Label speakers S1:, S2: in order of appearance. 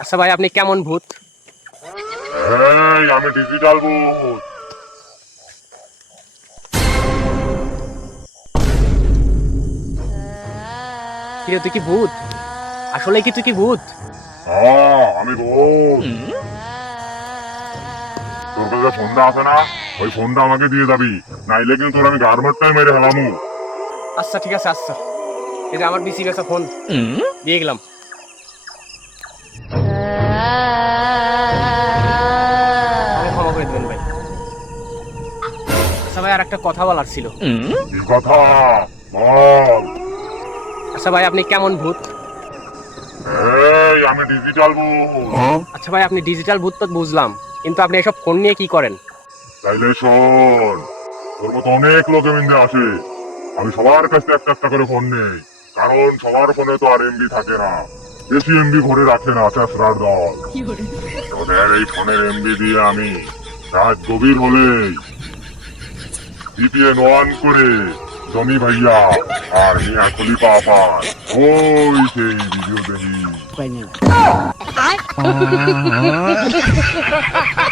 S1: আচ্ছা ভাই আপনি কেমন ভূত?
S2: আমি ডিজিটাল ভূত।
S1: কিরে তুই কি ভূত? আসলে কি তুই কি ভূত?
S2: হ্যাঁ আমি ভূত। তোর কাছে ফোনটা আছে না? ওই ফোনটা আমাকে দিয়ে যাবি। নাইলে কিন্তু তোর আমি গার্মেন্টটাই মেরে হেলামু
S1: আচ্ছা ঠিক আছে আচ্ছা। এই যে আমার বিসি গেছে ফোন দিয়ে গেলাম। আচ্ছা ভাই আর একটা কথা বলার ছিল।
S2: কি কথা? বল।
S1: আচ্ছা ভাই আপনি কেমন ভূত?
S2: এই আমি ডিজিটাল ভূত।
S1: আচ্ছা ভাই আপনি ডিজিটাল ভূত তো বুঝলাম কিন্তু আপনি এসব ফোন নিয়ে কি করেন?
S2: তাইলে শোন তোর মতো অনেক লোক এমনি আসে। আমি সবার কাছে একটা একটা করে ফোন নেই কারণ সবার ফোনে তো আর এমবি থাকে না। বেশি এমবি ভরে রাখে না চেষ্টার দল। তোদের এই ফোনের এমবি দিয়ে আমি রাত গভীর হলেই ভিপিএন অন করে জনি ভাইয়া আর মিয়া খলিফা পান ওই সেই ভিডিও দেখি।